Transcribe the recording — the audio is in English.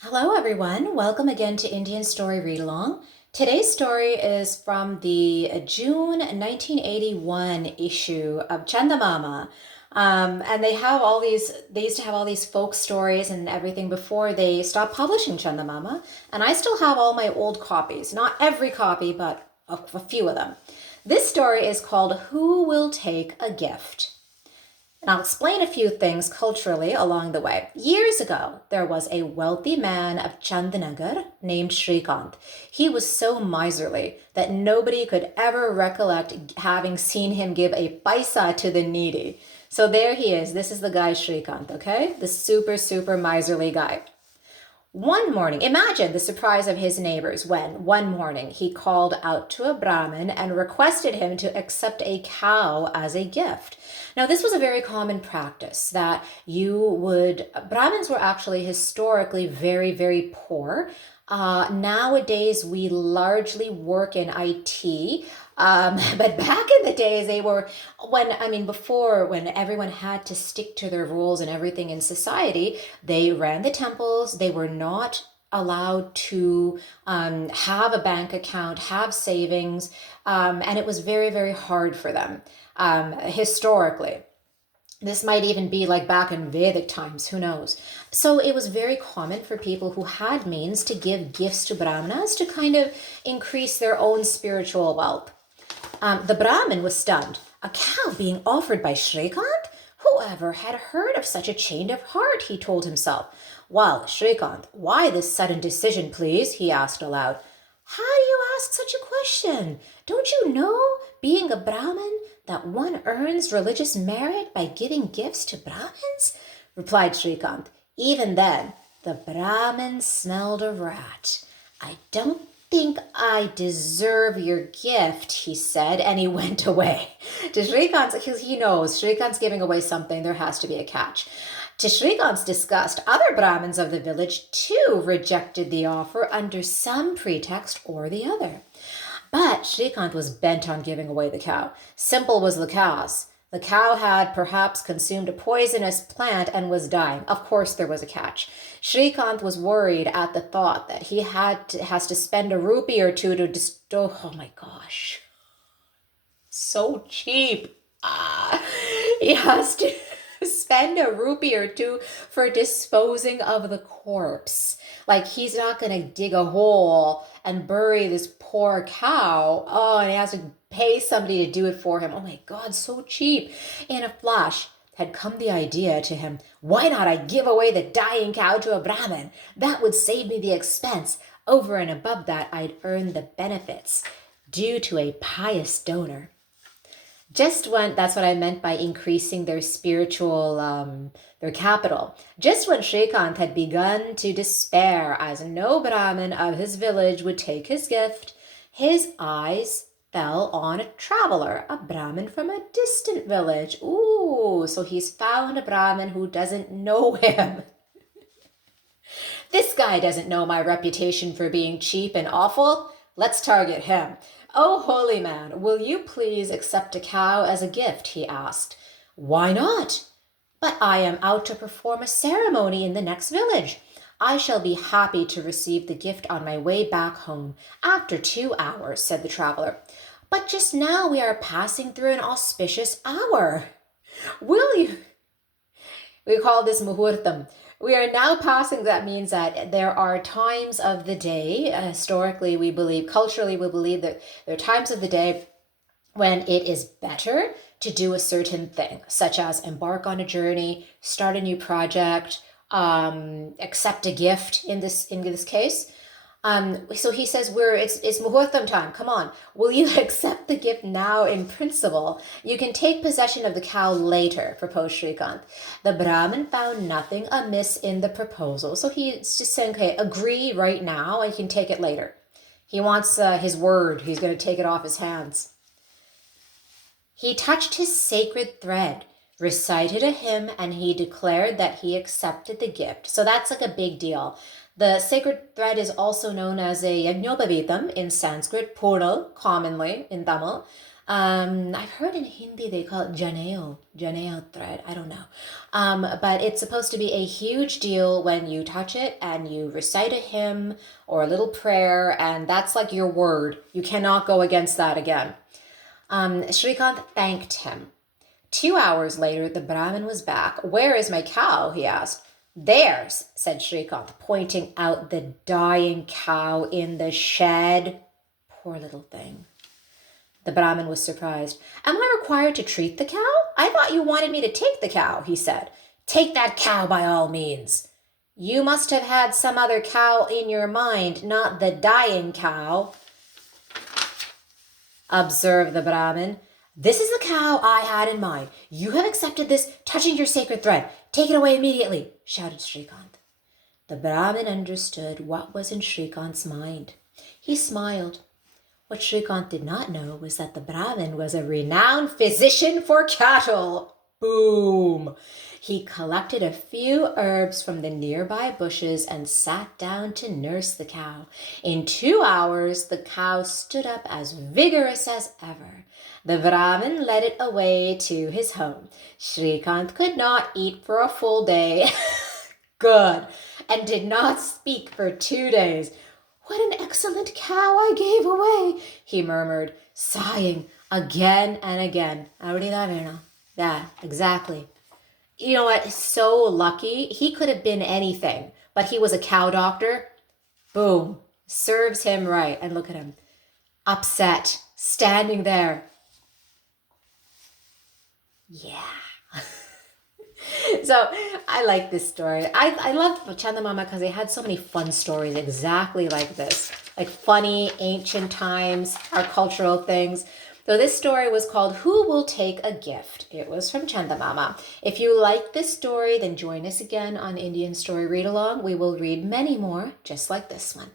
Hello, everyone. Welcome again to Indian Story Read Along. Today's story is from the June 1981 issue of Chandamama. And they used to have all these folk stories and everything before they stopped publishing Chandamama. And I still have all my old copies. Not every copy, but a few of them. This story is called Who Will Take a Gift? And I'll explain a few things culturally along the way. Years ago, there was a wealthy man of Chandanagar named Shrikant. He was so miserly that nobody could ever recollect having seen him give a paisa to the needy. So there he is. This is the guy Shrikant, okay? The super, super miserly guy. One morning, imagine the surprise of his neighbors when, one morning, he called out to a Brahmin and requested him to accept a cow as a gift. Now, this was a very common practice that Brahmins were actually historically very, very poor. Nowadays, we largely work in IT. But back in the days, before when everyone had to stick to their rules and everything in society, they ran the temples. They were not allowed to have a bank account, have savings, and it was very, very hard for them historically. This might even be like back in Vedic times, who knows? So it was very common for people who had means to give gifts to Brahmanas to kind of increase their own spiritual wealth. The Brahmin was stunned. A cow being offered by Shrikant? Whoever had heard of such a change of heart, he told himself. Well, Shrikant, why this sudden decision, please? He asked aloud. How do you ask such a question? Don't you know, being a Brahmin, that one earns religious merit by giving gifts to Brahmins? Replied Shrikant. Even then, the Brahmin smelled a rat. I don't think I deserve your gift, he said, and he went away. To Shrikant's, he knows Shrikant's giving away something, there has to be a catch. To Shrikant's disgust, other Brahmins of the village too rejected the offer under some pretext or the other. But Shrikant was bent on giving away the cow. Simple was the cause. The cow had perhaps consumed a poisonous plant and was dying. Of course, there was a catch. Shrikant was worried at the thought that has to spend a rupee or two to oh my gosh, so cheap. He has to spend a rupee or two for disposing of the corpse. Like, he's not going to dig a hole and bury this poor cow. Oh, and he has to pay somebody to do it for him. Oh my God, so cheap. In a flash had come the idea to him, why not I give away the dying cow to a Brahmin? That would save me the expense. Over and above that, I'd earn the benefits due to a pious donor. That's what I meant by increasing their their capital. Just when Shrikant had begun to despair, as no Brahmin of his village would take his gift, his eyes fell on a traveler, a Brahmin from a distant village. Ooh, so he's found a Brahmin who doesn't know him. This guy doesn't know my reputation for being cheap and awful. Let's target him. Oh, holy man, will you please accept a cow as a gift? He asked. Why not? But I am out to perform a ceremony in the next village. I shall be happy to receive the gift on my way back home after 2 hours, said the traveler. But just now we are passing through an auspicious hour. Will you? We call this muhurtam. We are now passing, that means that there are times of the day, historically we believe, culturally we believe that there are times of the day when it is better to do a certain thing, such as embark on a journey, start a new project, accept a gift in this case. So he says, it's muhurtam time. Come on, will you accept the gift now in principle? You can take possession of the cow later, proposed Shrikant. The Brahmin found nothing amiss in the proposal, so he's just saying, okay, agree right now, I can take it later. He wants his word. He's going to take it off his hands. He touched his sacred thread, recited a hymn, and he declared that he accepted the gift. So that's like a big deal. The sacred thread is also known as a yajnopavitam in Sanskrit, pural commonly in Tamil. I've heard in Hindi they call it janeo thread. I don't know. But it's supposed to be a huge deal when you touch it and you recite a hymn or a little prayer, and that's like your word. You cannot go against that again. Shrikant thanked him. 2 hours later, the Brahmin was back. "Where is my cow?" he asked. "There's," said Shrikant, pointing out the dying cow in the shed. Poor little thing. The Brahmin was surprised. "Am I required to treat the cow? I thought you wanted me to take the cow," he said. "Take that cow by all means." "You must have had some other cow in your mind, not the dying cow," observed the Brahmin. "This is the cow I had in mind. You have accepted this, touching your sacred thread. Take it away immediately," shouted Shrikant. The Brahmin understood what was in Shrikant's mind. He smiled. What Shrikant did not know was that the Brahmin was a renowned physician for cattle. Boom! He collected a few herbs from the nearby bushes and sat down to nurse the cow. In 2 hours, the cow stood up as vigorous as ever. The Brahmin led it away to his home. Shrikant could not eat for a full day. Good. And did not speak for 2 days. "What an excellent cow I gave away," he murmured, sighing again and again. Yeah, exactly. You know what? So lucky. He could have been anything, but he was a cow doctor. Boom. Serves him right. And look at him. Upset. Standing there. Yeah. So I like this story. I love Chandamama because they had so many fun stories exactly like this. Like funny, ancient times, our cultural things. So this story was called "Who Will Take a Gift?" It was from Chandamama. If you like this story, then join us again on Indian Story Read Along. We will read many more just like this one.